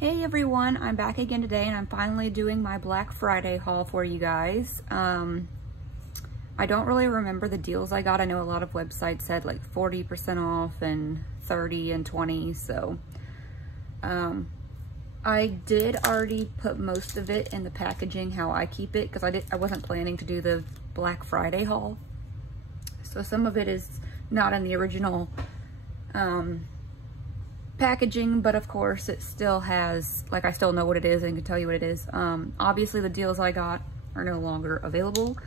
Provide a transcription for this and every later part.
Hey everyone, I'm back again today and I'm finally doing my Black Friday haul for you guys. I don't really remember the deals I got. I know a lot of websites had like 40% off and 30 and 20, so I did already put most of it in the packaging how I keep it because I wasn't planning to do the Black Friday haul. So some of it is not in the original packaging, but of course it still has, like, I still know what it is and can tell you what it is. Obviously the deals I got are no longer available,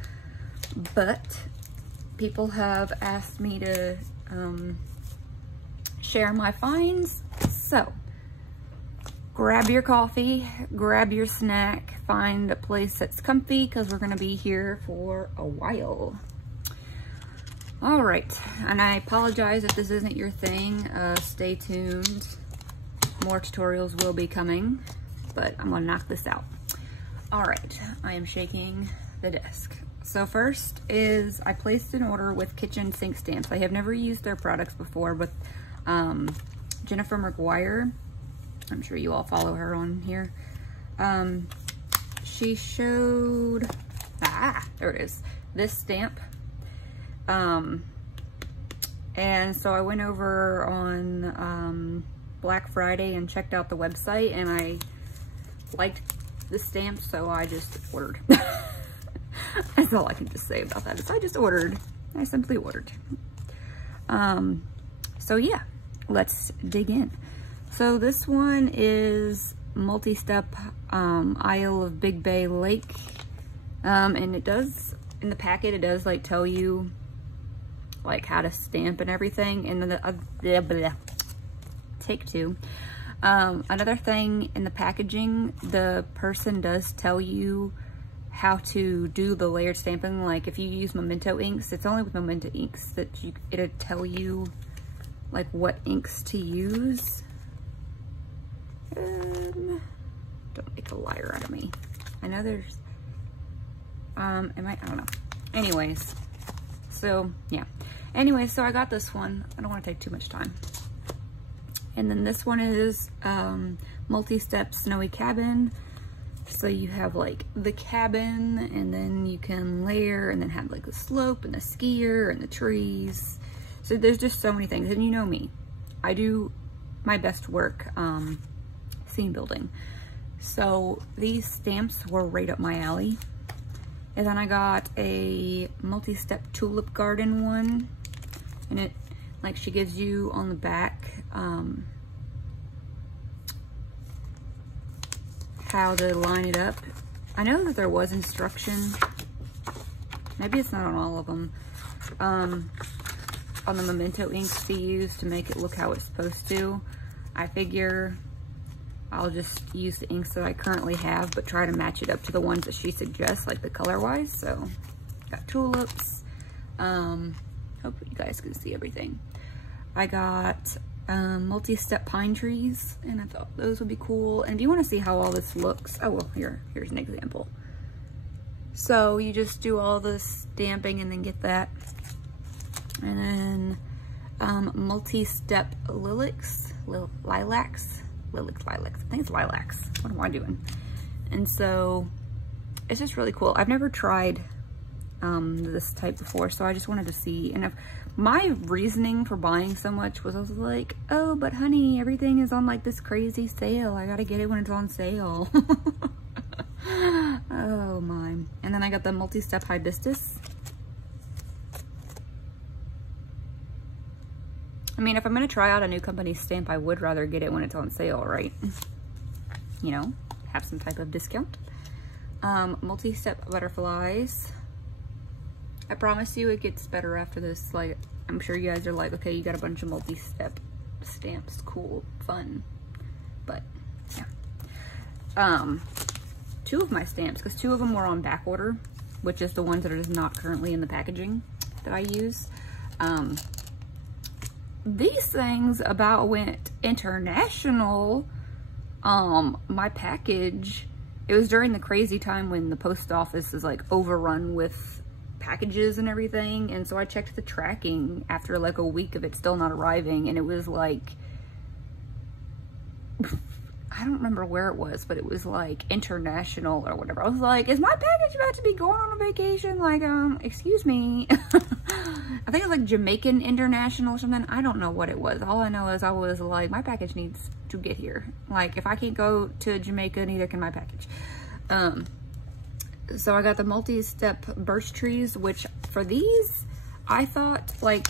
but people have asked me to share my finds. So grab your coffee, grab your snack, find a place that's comfy because we're gonna be here for a while. All right, and I apologize if this isn't your thing. Stay tuned. More tutorials will be coming, but I'm gonna knock this out. All right, I am shaking the desk. So first is I placed an order with kitchen sink stamps. I have never used their products before, but Jennifer McGuire, I'm sure you all follow her on here. She showed, there it is, this stamp. And so I went over on Black Friday and checked out the website, and I liked the stamp, so I just ordered. That's all I can just say about that, is I just ordered. I simply ordered. So yeah, let's dig in. So this one is multi-step Isle of Big Bay Lake, and it does, in the packet, it does like tell you like how to stamp and everything. And then take two. Another thing in the packaging, the person does tell you how to do the layered stamping. Like if you use Memento inks, it's only with Memento inks that it'll tell you like what inks to use. Don't make a liar out of me. I know there's I don't know. Anyways, so yeah. Anyway, so I got this one. I don't want to take too much time. And then this one is multi-step snowy cabin. So you have like the cabin, and then you can layer and then have like the slope and the skier and the trees. So there's just so many things. And you know me, I do my best work scene building. So these stamps were right up my alley. And then I got a multi-step tulip garden one, and it, like, she gives you on the back how to line it up. I know that there was instruction, maybe it's not on all of them, on the Memento inks to use to make it look how it's supposed to. I figure I'll just use the inks that I currently have, but try to match it up to the ones that she suggests, like the color-wise. So, got tulips. Hope you guys can see everything. I got multi-step pine trees, and I thought those would be cool. And if you want to see how all this looks, oh well, here's an example. So you just do all the stamping and then get that. And then multi-step lilacs. I think it's lilacs. What am I doing? And so it's just really cool. I've never tried this type before, so I just wanted to see. And if my reasoning for buying so much was, I was like, oh, but honey, everything is on like this crazy sale. I gotta get it when it's on sale. Oh my. And then I got the multi-step hibiscus. I mean, if I'm gonna try out a new company's stamp, I would rather get it when it's on sale, right? You know, have some type of discount. Multi-step butterflies. I promise you it gets better after this. Like, I'm sure you guys are like, okay, you got a bunch of multi-step stamps, cool, fun. But yeah. Two of my stamps, because two of them were on back order, which is the ones that are just not currently in the packaging that I use. These things about went international. My package, it was during the crazy time when the post office is like overrun with packages and everything, and so I checked the tracking after like a week of it still not arriving, and it was like I don't remember where it was, but it was like international or whatever. I was like, is my package about to be going on a vacation? Like, excuse me. I think it was like Jamaican International or something. I don't know what it was. All I know is I was like, my package needs to get here. Like, if I can't go to Jamaica, neither can my package. So I got the multi-step birch trees, which for these, I thought like,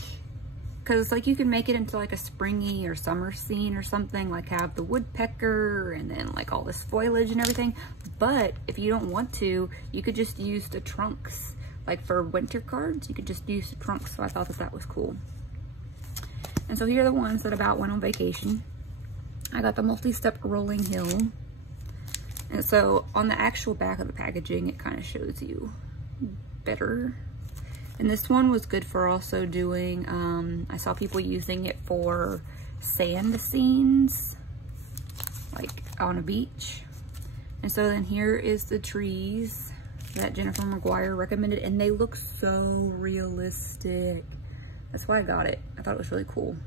because like you can make it into like a springy or summer scene or something, like have the woodpecker and then like all this foliage and everything. But if you don't want to, you could just use the trunks. Like for winter cards, you could just use the trunks. So I thought that that was cool. And so here are the ones that about went on vacation. I got the multi-step rolling hill. And so on the actual back of the packaging, it kind of shows you better. And this one was good for also doing, I saw people using it for sand scenes, like on a beach. And so then here is the trees that Jennifer McGuire recommended, and they look so realistic. That's why I got it. I thought it was really cool.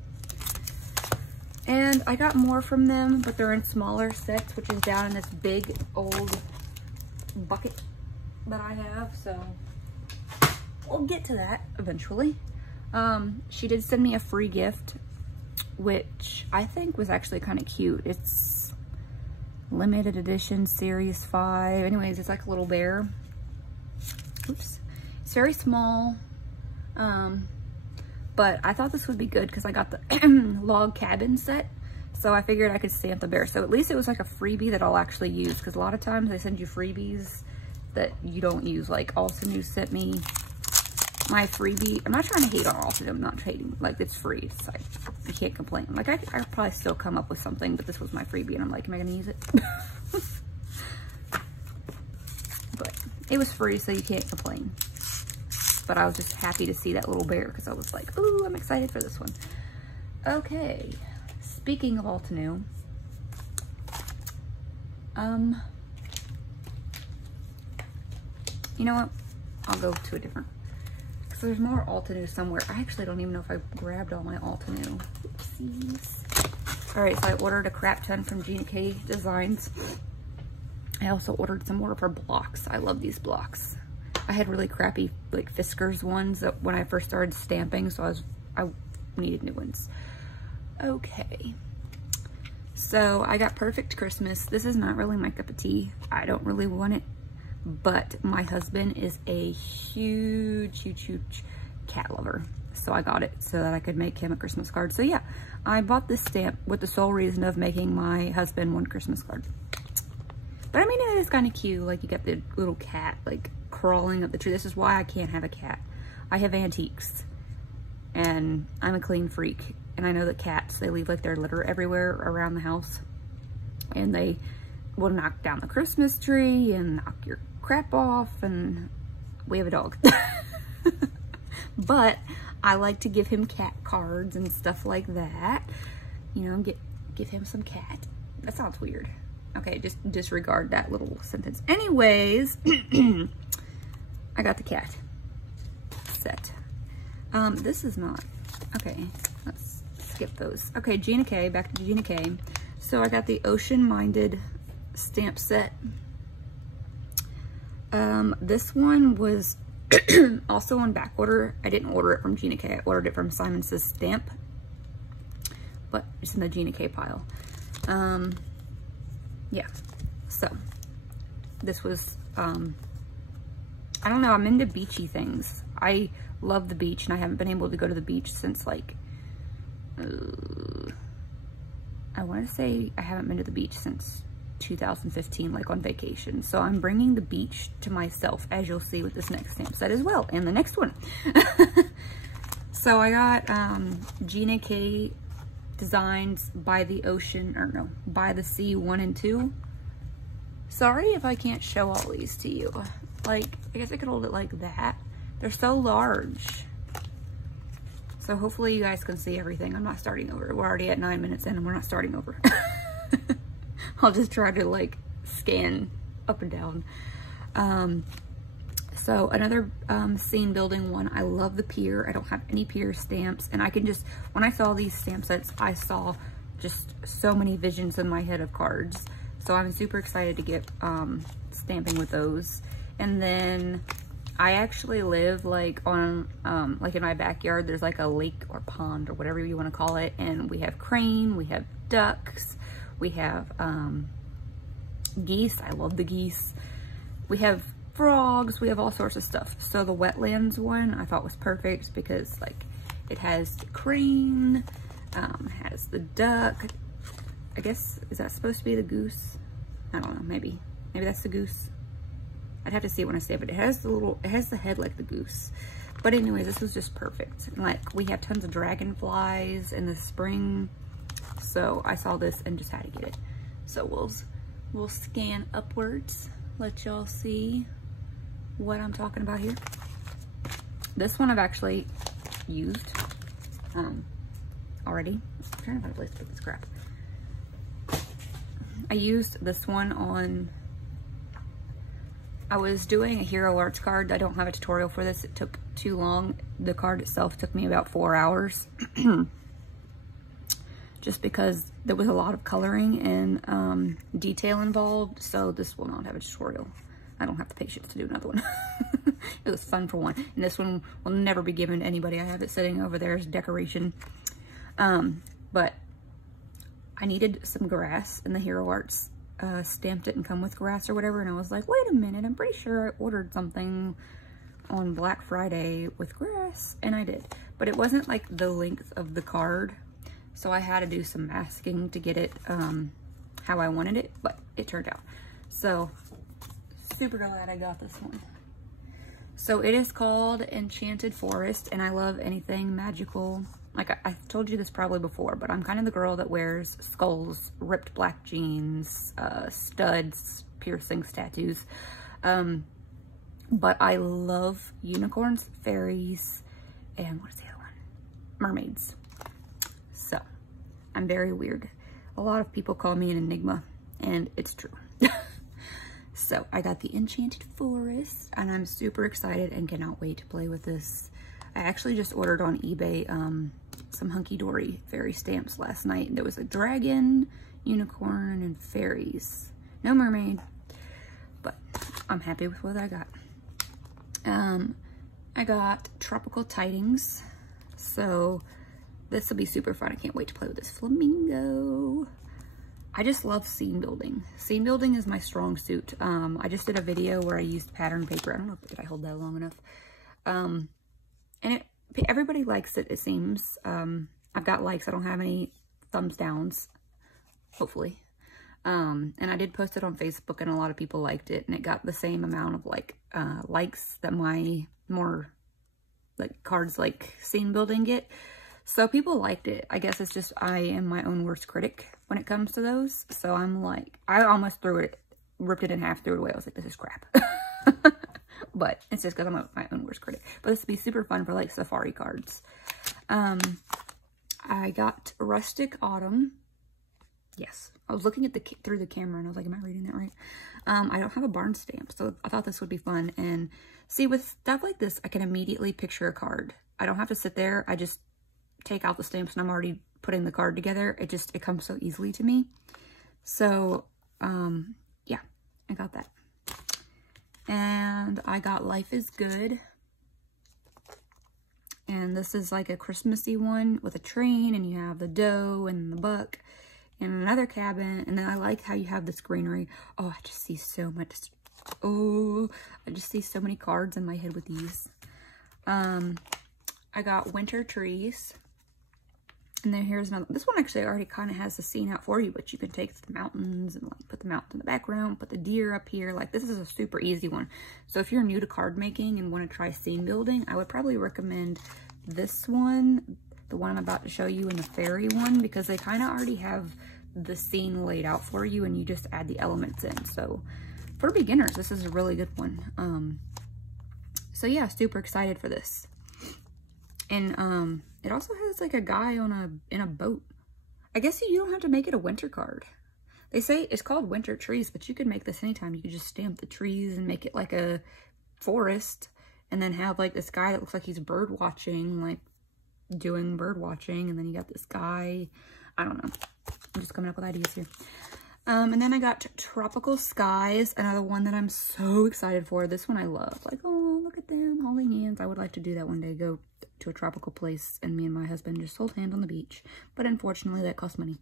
And I got more from them, but they're in smaller sets, which is down in this big old bucket that I have, so we'll get to that eventually. She did send me a free gift, which I think was actually kind of cute. It's limited edition series 5. Anyways, it's like a little bear. Oops. It's very small. But I thought this would be good because I got the log cabin set. So I figured I could stamp the bear. So at least it was like a freebie that I'll actually use, because a lot of times they send you freebies that you don't use. Like Alsanu sent me my freebie. I'm not trying to hate on Alsanu. I'm not hating. Like, it's free. It's like, you can't complain. Like, I probably still come up with something, but this was my freebie and I'm like, am I going to use it? But it was free, so you can't complain. But I was just happy to see that little bear because I was like, ooh, I'm excited for this one. Okay, speaking of Altenew, you know what? I'll go to a different, because there's more Altenew somewhere. I actually don't even know if I grabbed all my Altenew. Oopsies. All right, so I ordered a crap ton from Gina K Designs. I also ordered some more of her blocks. I love these blocks. I had really crappy like Fiskars ones that when I first started stamping, so I needed new ones. Okay, so I got Perfect Christmas. This is not really my cup of tea. I don't really want it, but my husband is a huge cat lover, so I got it so that I could make him a Christmas card. So yeah, I bought this stamp with the sole reason of making my husband one Christmas card. But I mean, it is kind of cute. Like, you got the little cat like crawling up the tree. This is why I can't have a cat. I have antiques and I'm a clean freak, and I know that cats, they leave like their litter everywhere around the house, and they will knock down the Christmas tree and knock your crap off, and we have a dog. But I like to give him cat cards and stuff like that, you know, give him some cat. That sounds weird. Okay, just disregard that little sentence. Anyways, I got the cat set. This is not, okay, let's skip those. Okay, Gina K, back to Gina K. So I got the Ocean Minded stamp set. This one was also on back order. I didn't order it from Gina K. I ordered it from Simon Says Stamp, but it's in the Gina K pile. Yeah, so this was, I don't know, I'm into beachy things. I love the beach, and I haven't been able to go to the beach since like, I want to say I haven't been to the beach since 2015, like on vacation. So I'm bringing the beach to myself, as you'll see with this next stamp set as well, and the next one. So I got Gina K Designs By the Ocean, or no, By the Sea 1 and 2. Sorry if I can't show all these to you. Like, I guess I could hold it like that. They're so large. So hopefully you guys can see everything. I'm not starting over. We're already at 9 minutes in and we're not starting over. I'll just try to like scan up and down. So another scene building one. I love the pier. I don't have any pier stamps, and I can just, when I saw these stamp sets, I saw just so many visions in my head of cards. So I'm super excited to get stamping with those. And then I actually live like on, like in my backyard, there's like a lake or pond or whatever you want to call it. And we have crane, we have ducks, we have geese. I love the geese. We have frogs, we have all sorts of stuff. So the wetlands one I thought was perfect because like it has the crane, has the duck. I guess, is that supposed to be the goose? I don't know, maybe that's the goose. I'd have to see it when I say it, but it has the head like the goose. But anyways, this was just perfect. Like, we have tons of dragonflies in the spring. So I saw this and just had to get it. So we'll scan upwards, let y'all see what I'm talking about here. This one I've actually used already. I'm trying to find a place to put this crap. I used this one on, I was doing a Hero Arts card. I don't have a tutorial for this. It took too long. The card itself took me about 4 hours. Just because there was a lot of coloring and detail involved. So this will not have a tutorial. I don't have the patience to do another one. It was fun for one. And this one will never be given to anybody. I have it sitting over there as decoration. But I needed some grass, and the Hero Arts stamped it and come with grass or whatever. And I was like, wait a minute, I'm pretty sure I ordered something on Black Friday with grass. And I did. But it wasn't like the length of the card. So I had to do some masking to get it how I wanted it. But it turned out. So super glad I got this one. So it is called Enchanted Forest, and I love anything magical. Like I told you this probably before, but I'm kind of the girl that wears skulls, ripped black jeans, studs, piercings, tattoos. But I love unicorns, fairies, and what is the other one? Mermaids. So I'm very weird. A lot of people call me an enigma, and it's true. So I got the Enchanted Forest, and I'm super excited and cannot wait to play with this. I actually just ordered on eBay some Hunky Dory fairy stamps last night. There was a dragon, unicorn, and fairies. No mermaid, but I'm happy with what I got. I got Tropical Tidings. So this will be super fun. I can't wait to play with this flamingo. I just love scene building. Scene building is my strong suit. I just did a video where I used pattern paper. I don't know, did I hold that long enough? And everybody likes it, it seems. I've got likes. I don't have any thumbs downs, hopefully. And I did post it on Facebook, and a lot of people liked it, and it got the same amount of likes that my more cards like scene building get. So people liked it. I guess it's just I am my own worst critic when it comes to those. So I'm like, I almost ripped it in half, threw it away. I was like, this is crap. But it's just because I'm my own worst critic. But this would be super fun for like safari cards. I got Rustic Autumn. Yes, I was looking at through the camera, and I was like, am I reading that right? I don't have a barn stamp, so I thought this would be fun. And see, with stuff like this, I can immediately picture a card. I don't have to sit there. I just take out the stamps and I'm already putting the card together. It comes so easily to me. So, yeah, I got that. And I got Life is Good. And this is like a Christmassy one with a train, and you have the doe and the buck and another cabin. And then I like how you have this greenery. Oh, I just see so much. Oh, I just see so many cards in my head with these. I got Winter Trees. And then here's another. This one actually already kind of has the scene out for you, but you can take the mountains and like put the mountain in the background, put the deer up here. Like, this is a super easy one. So if you're new to card making and want to try scene building, I would probably recommend this one, the one I'm about to show you, and the fairy one, because they kind of already have the scene laid out for you and you just add the elements in. So for beginners, this is a really good one. So yeah, super excited for this. And it also has like a guy in a boat. I guess you don't have to make it a winter card. They say it's called Winter Trees, but you could make this anytime. You could just stamp the trees and make it like a forest, and then have like this guy that looks like he's bird watching, like doing bird watching, and then you got this guy. I don't know. I'm just coming up with ideas here. And then I got Tropical Skies, another one that I'm so excited for. This one I love. Like, oh, look at them holding hands. I would like to do that one day, go to a tropical place, and me and my husband just hold hands on the beach. But unfortunately, that costs money.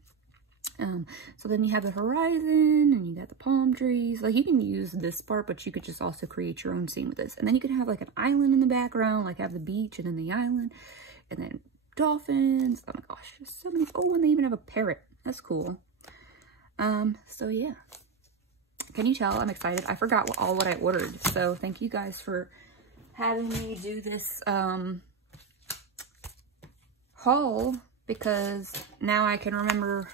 So then you have the horizon, and you got the palm trees. Like, you can use this part, but you could just also create your own scene with this. And then you can have like an island in the background, like have the beach and then the island, and then dolphins. Oh my gosh, there's so many. Oh, and they even have a parrot. That's cool. So yeah, can you tell I'm excited? I forgot what I ordered. So thank you guys for having me do this, haul, because now I can remember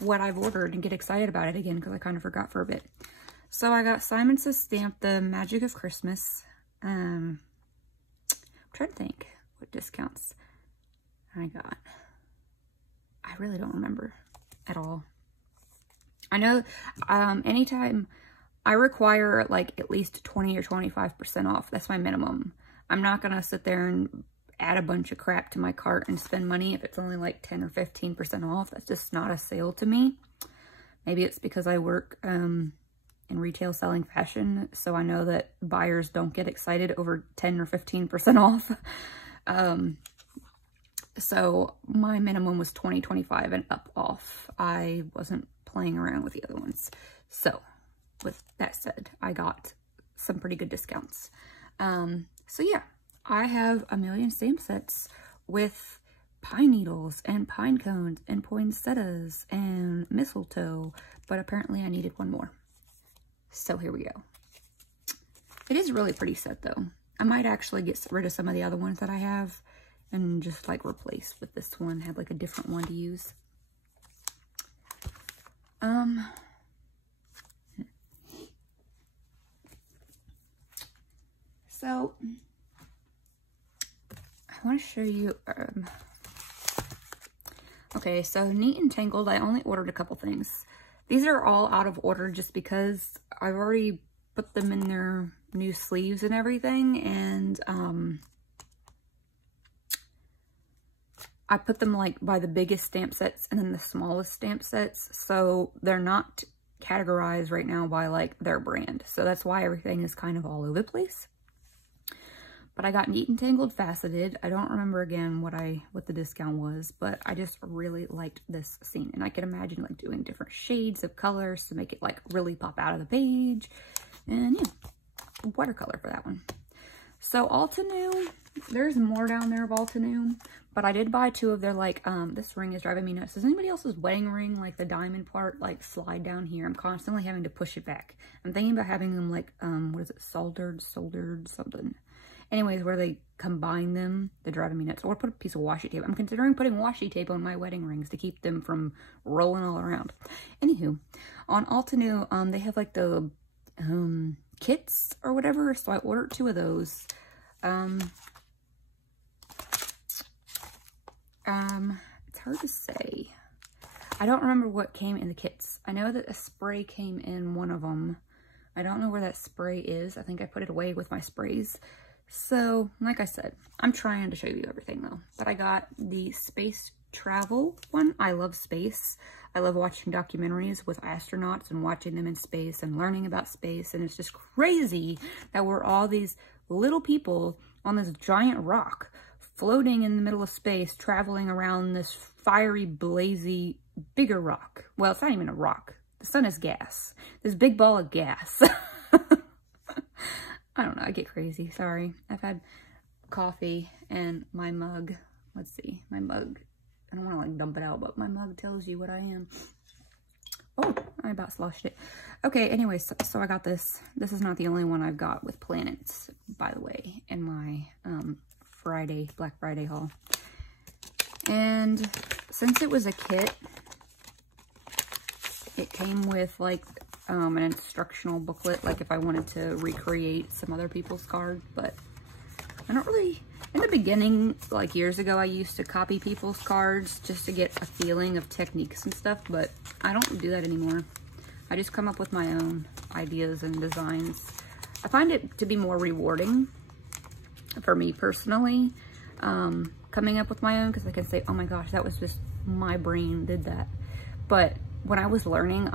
what I've ordered and get excited about it again, because I kind of forgot for a bit. So I got Simon Says Stamp, The Magic of Christmas. I'm trying to think what discounts I got. I really don't remember at all. I know anytime I require like at least 20 or 25% off. That's my minimum. I'm not going to sit there and add a bunch of crap to my cart and spend money if it's only like 10 or 15% off. That's just not a sale to me. Maybe it's because I work in retail selling fashion, so I know that buyers don't get excited over 10 or 15% off. So my minimum was 20, 25 and up off. I wasn't playing around with the other ones. So with that said, I got some pretty good discounts. So yeah, I have a million stamp sets with pine needles and pine cones and poinsettias and mistletoe, but apparently I needed one more. So here we go. It is a really pretty set though. I might actually get rid of some of the other ones that I have and just like replace with this one, have like a different one to use. So I want to show you, okay, so Neat and Tangled, I only ordered a couple things. These are all out of order just because I've already put them in their new sleeves and everything, and I put them like by the biggest stamp sets and then the smallest stamp sets, so they're not categorized right now by like their brand. So that's why everything is kind of all over the place. But I got Neat and Tangled Faceted. I don't remember again what the discount was, but I just really liked this scene. And I could imagine like doing different shades of colors to make it like really pop out of the page. And yeah, watercolor for that one. So Altenew, there's more down there of Altenew, but I did buy two of their like, this ring is driving me nuts. Does anybody else's wedding ring, like the diamond part, like slide down here? I'm constantly having to push it back. I'm thinking about having them like, what is it, soldered something. Anyways, where they combine them, they're driving me nuts. Or put a piece of washi tape. I'm considering putting washi tape on my wedding rings to keep them from rolling all around. Anywho, on Altenew, they have like the kits or whatever, so I ordered two of those. It's hard to say. I don't remember what came in the kits. I know that a spray came in one of them. I don't know where that spray is. I think I put it away with my sprays. So, like I said, I'm trying to show you everything though. But I got the space travel one. I love space. I love watching documentaries with astronauts and watching them in space and learning about space. And it's just crazy that we're all these little people on this giant rock floating in the middle of space, traveling around this fiery, blazy, bigger rock. Well, it's not even a rock. The sun is gas. This big ball of gas. I don't know. I get crazy. Sorry. I've had coffee and my mug. Let's see. My mug. I don't want to like dump it out, but my mug tells you what I am. Oh, I about sloshed it. Okay. Anyways, so I got this. This is not the only one I've got with planets, by the way, in my Black Friday haul. And since it was a kit, it came with like an instructional booklet, like if I wanted to recreate some other people's card. But I don't really, in the beginning, like years ago, I used to copy people's cards just to get a feeling of techniques and stuff, but I don't do that anymore. I just come up with my own ideas and designs. I find it to be more rewarding for me personally, coming up with my own, because I can say, oh my gosh, that was just my brain did that. but when I was learning,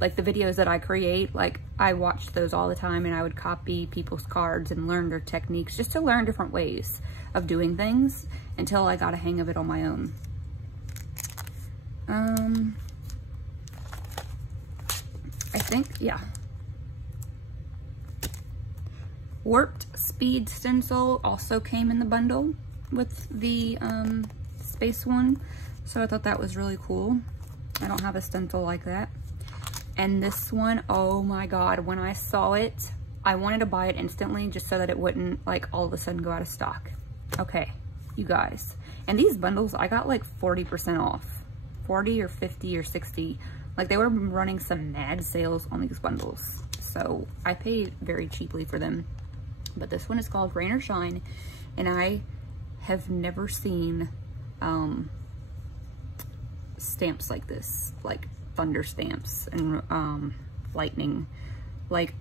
like the videos that I create, like I watched those all the time, and I would copy people's cards and learn their techniques just to learn different ways of doing things until I got a hang of it on my own. I think, yeah. Warped Speed stencil also came in the bundle with the space one, so I thought that was really cool. I don't have a stencil like that. And this one, oh my god, when I saw it, I wanted to buy it instantly just so that it wouldn't like all of a sudden go out of stock. Okay, you guys. And these bundles, I got like 40% off. 40 or 50 or 60. Like they were running some mad sales on these bundles. So I paid very cheaply for them. But this one is called Rain or Shine. And I have never seen stamps like this. Like thunder stamps and lightning. Like,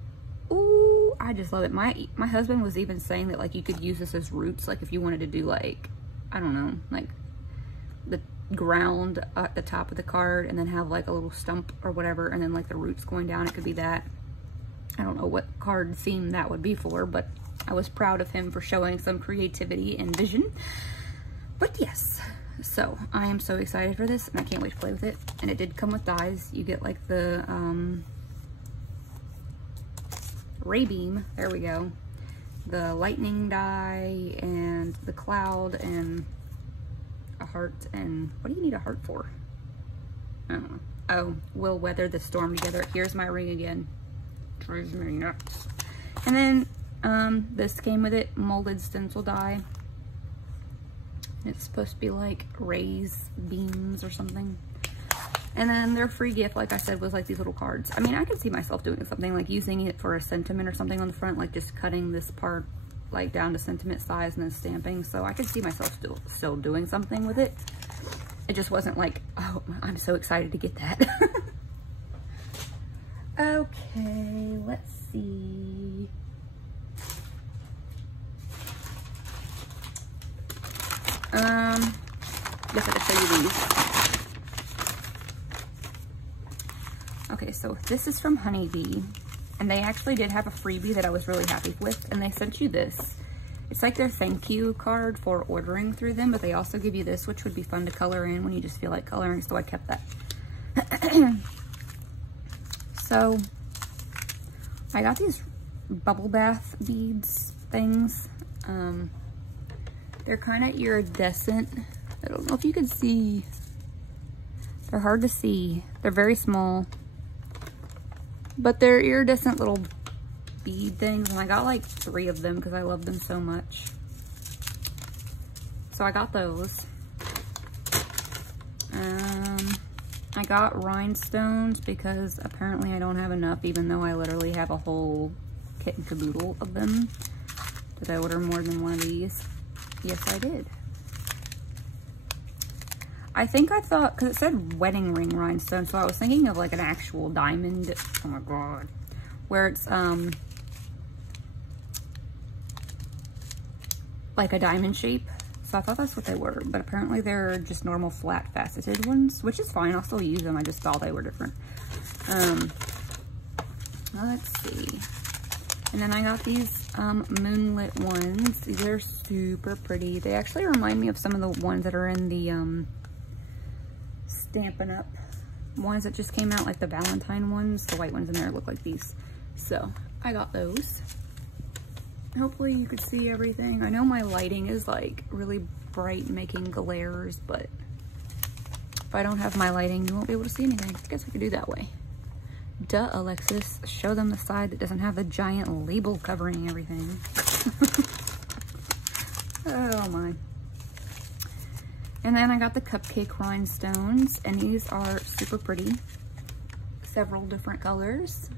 ooh, I just love it. My husband was even saying that like you could use this as roots. Like if you wanted to do like, I don't know, like the ground at the top of the card and then have like a little stump or whatever, and then like the roots going down. It could be that. I don't know what card theme that would be for, but I was proud of him for showing some creativity and vision. But yes, so I am so excited for this, and I can't wait to play with it. And it did come with dies. You get like the ray beam, there we go, the lightning die and the cloud and a heart. And what do you need a heart for? I don't know. Oh, we'll weather the storm together. Here's my ring again. Drives me nuts. And then this came with it, molded stencil die. It's supposed to be like rays beams or something. And then their free gift, like I said, was like these little cards. I mean, I could see myself doing something like using it for a sentiment or something on the front, like just cutting this part like down to sentiment size and then stamping. So I could see myself still doing something with it. It just wasn't like, oh, I'm so excited to get that. Okay, let's see. Guess I could show you these. Okay, so this is from Honeybee, and they actually did have a freebie that I was really happy with, and they sent you this. It's like their thank you card for ordering through them, but they also give you this, which would be fun to color in when you just feel like coloring, so I kept that. So I got these bubble bath beads things. They're kind of iridescent. I don't know if you can see. They're hard to see. They're very small, but they're iridescent little bead things, and I got like 3 of them because I love them so much. So I got those. I got rhinestones because apparently I don't have enough, even though I literally have a whole kit and caboodle of them. Did I order more than one of these? Yes, I did. I think I thought, because it said wedding ring rhinestone, so I was thinking of like an actual diamond. Oh my god. Where it's like a diamond shape. So I thought that's what they were, but apparently they're just normal flat faceted ones, which is fine. I'll still use them. I just thought they were different. Let's see. And then I got these moonlit ones. These are super pretty. They actually remind me of some of the ones that are in the Stampin' Up ones that just came out, like the Valentine ones. The white ones in there look like these. So I got those. Hopefully you could see everything. I know my lighting is like really bright, making glares, but if I don't have my lighting, you won't be able to see anything. I guess I could do that way. Duh, Alexis. Show them the side that doesn't have the giant label covering everything. Oh my. And then I got the cupcake rhinestones, and these are super pretty. Several different colors.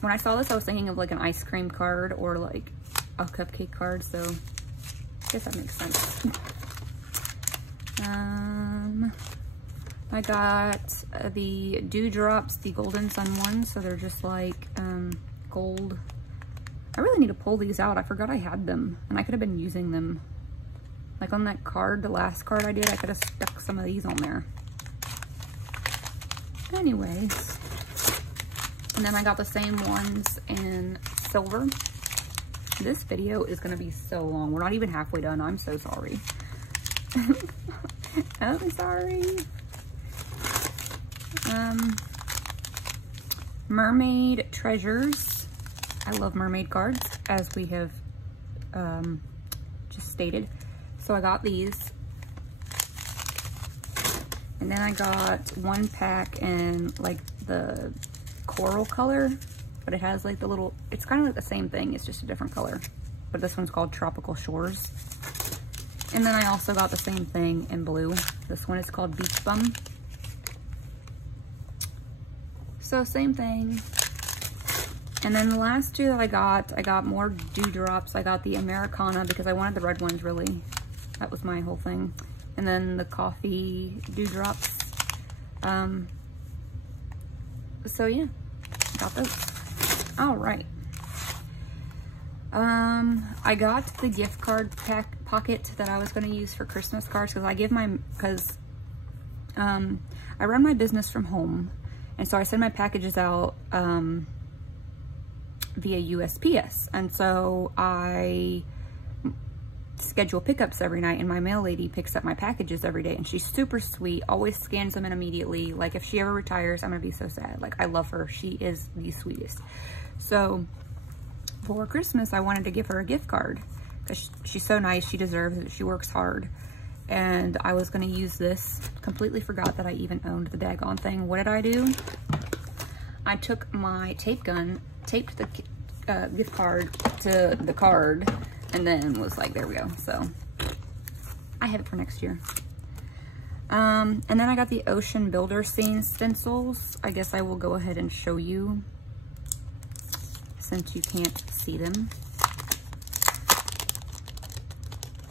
When I saw this, I was thinking of like an ice cream card or like a cupcake card, so I guess that makes sense. I got the Dewdrops, the Golden Sun ones, so they're just like gold. I really need to pull these out. I forgot I had them, and I could have been using them. Like on that card, the last card I did, I could have stuck some of these on there. Anyways. And then I got the same ones in silver. This video is going to be so long. We're not even halfway done. I'm so sorry. I'm sorry. Mermaid Treasures. I love mermaid cards, as we have just stated. So I got these. And then I got one pack in like the coral color, but it has like the little, it's kind of like the same thing, it's just a different color. But this one's called Tropical Shores. And then I also got the same thing in blue. This one is called Beach Bum. So same thing. And then the last two that I got more dewdrops. I got the Americana because I wanted the red ones really. That was my whole thing. And then the coffee dewdrops. So yeah, got those. All right. I got the gift card pocket that I was going to use for Christmas cards because I run my business from home, and so I send my packages out via USPS, and so I schedule pickups every night, and my mail lady picks up my packages every day, and she's super sweet, always scans them in immediately. Like if she ever retires, I'm gonna be so sad. Like I love her, she is the sweetest. So for Christmas, I wanted to give her a gift card because she's so nice, she deserves it, she works hard. And I was gonna use this, completely forgot that I even owned the daggone thing. What did I do? I took my tape gun, taped the gift card to the card, and then was like, there we go. So I have it for next year. And then I got the Ocean Builder Scene stencils. I guess I will go ahead and show you since you can't see them.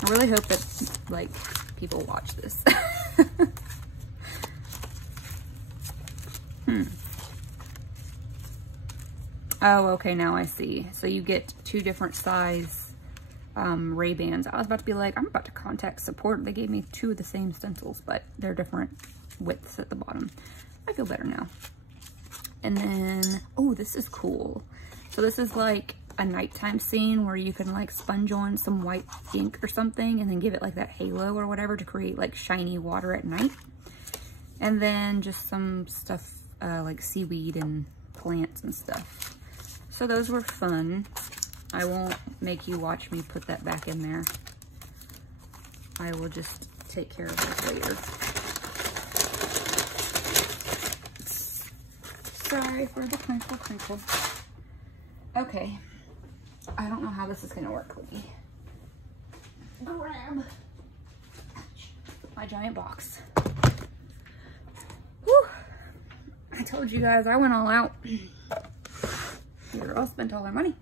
I really hope that like people watch this. Oh, okay, now I see. So you get two different size Ray-Bans. I was about to be like, I'm about to contact support. They gave me two of the same stencils, but they're different widths at the bottom. I feel better now. And then, oh, this is cool. So this is like a nighttime scene where you can like sponge on some white ink or something and then give it like that halo or whatever to create like shiny water at night. And then just some stuff like seaweed and plants and stuff. So those were fun. I won't make you watch me put that back in there. I will just take care of this later. Sorry for the crinkle. Okay. I don't know how this is gonna work. Let me grab my giant box. Whew. I told you guys I went all out. You girls spent all their money.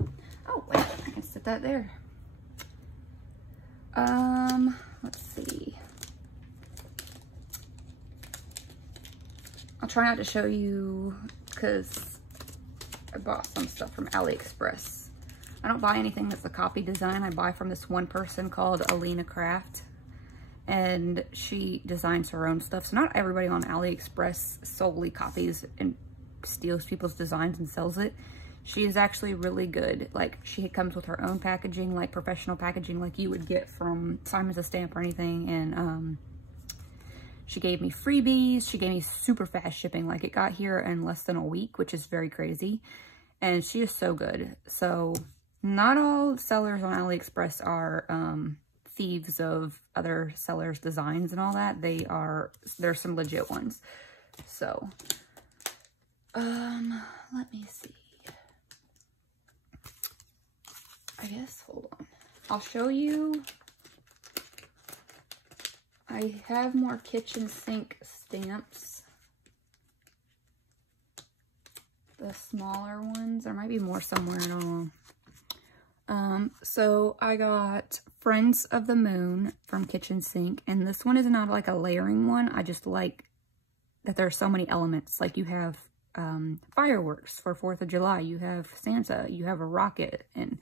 Oh, wait, I can sit that there. Let's see. I'll try not to show you because I bought some stuff from Aliexpress. I don't buy anything that's a copy design. I buy from this one person called Aliexpress, and she designs her own stuff. So not everybody on Aliexpress solely copies and steals people's designs and sells it. She is actually really good. Like she comes with her own packaging, like professional packaging like you would get from Simon's a Stamp or anything. And she gave me freebies. She gave me super fast shipping. Like it got here in less than a week, which is very crazy. And she is so good. So not all sellers on AliExpress are thieves of other sellers' designs and all that. There's some legit ones. So, let me see. I guess, hold on. I'll show you. I have more kitchen sink stamps. The smaller ones. There might be more somewhere, I don't know. So I got Friends of the Moon from Kitchen Sink. And this one is not like a layering one. I just like that there's so many elements. Like you have fireworks for 4th of July. You have Santa. You have a rocket. And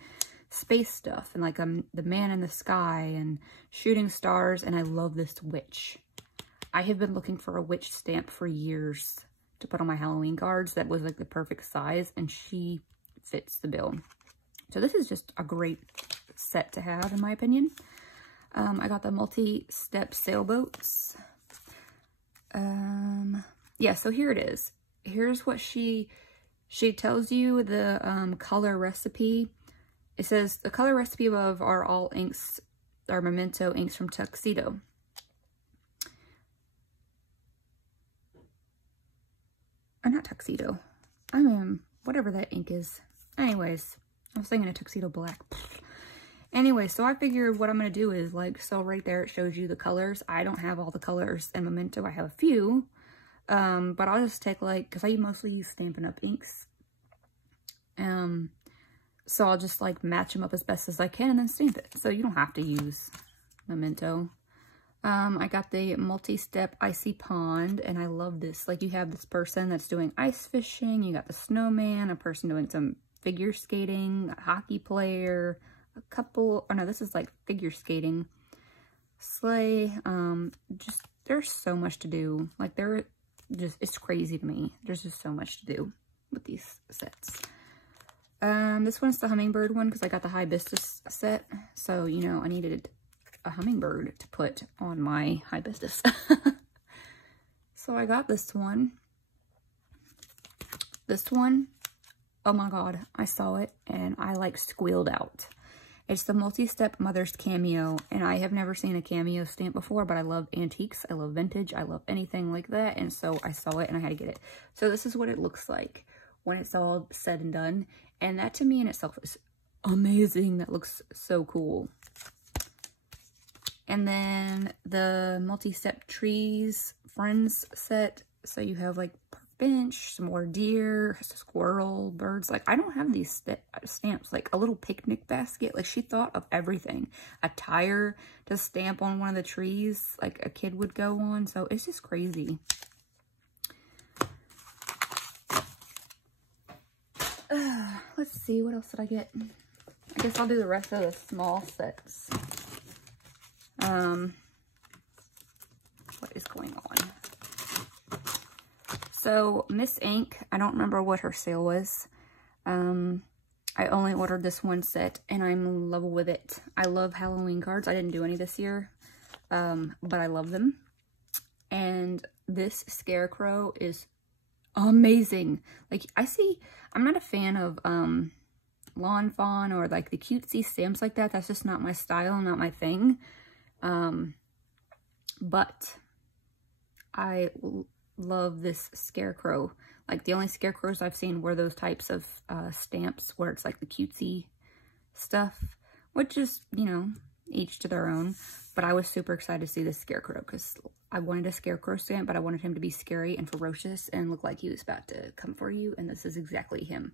space stuff and like the man in the sky and shooting stars. And I love this witch. I have been looking for a witch stamp for years to put on my Halloween cards that was like the perfect size, and she fits the bill. So this is just a great set to have, in my opinion. I got the multi-step sailboats. Yeah, so here it is. Here's what she tells you the color recipe. It says the color recipe above are all inks, are Memento inks from Tuxedo. Or not Tuxedo. I mean, whatever that ink is. Anyways, I was thinking a Tuxedo Black. Anyway, so I figured what I'm going to do is like, so right there it shows you the colors. I don't have all the colors in Memento. I have a few. But I'll just take like, because I mostly use Stampin' Up! Inks. So I'll just like match them up as best as I can and then stamp it. So you don't have to use Memento. I got the multi-step icy pond, and I love this. Like, you have this person that's doing ice fishing, you got the snowman, a person doing some figure skating, a hockey player, a couple, oh no, this is like figure skating, sleigh. Just, there's so much to do. Like, it's crazy to me. There's just so much to do with these sets. This one's the hummingbird one because I got the hibiscus set. So, you know, I needed a hummingbird to put on my hibiscus. So I got this one. This one, oh my god, I saw it and I like squealed out. It's the multi-step Mother's Cameo, and I have never seen a cameo stamp before, but I love antiques, I love vintage, I love anything like that, and so I saw it and I had to get it. So this is what it looks like when it's all said and done, and that to me in itself is amazing. That looks so cool. And then the multi-step trees friends set, so you have like bench, some more deer, squirrel, birds. Like, I don't have these stamps. Like a little picnic basket. Like, she thought of everything. A tire to stamp on one of the trees like a kid would go on. So it's just crazy. Let's see, what else did I get? I guess I'll do the rest of the small sets. What is going on? So, Miss Ink, I don't remember what her sale was. I only ordered this one set, and I'm in love with it. I love Halloween cards. I didn't do any this year, but I love them. And this scarecrow is amazing. Like, I'm not a fan of lawn fawn or like the cutesy stamps like that. That's just not my style, not my thing. But I love this scarecrow. Like, the only scarecrows I've seen were those types of stamps where it's like the cutesy stuff, which is, you know, each to their own. But I was super excited to see this scarecrow because I wanted a scarecrow stamp, but I wanted him to be scary and ferocious and look like he was about to come for you, and this is exactly him.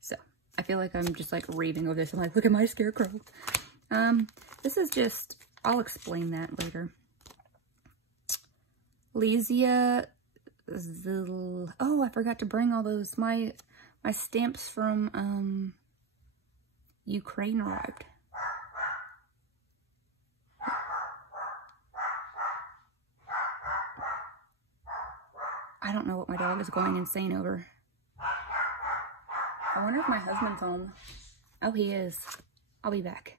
So I feel like I'm just like raving over this. I'm like, look at my scarecrow. This is just, I'll explain that later. Lesia, oh, I forgot to bring all those, my stamps from Ukraine arrived. I don't know what my dog is going insane over. I wonder if my husband's home. Oh, he is. I'll be back.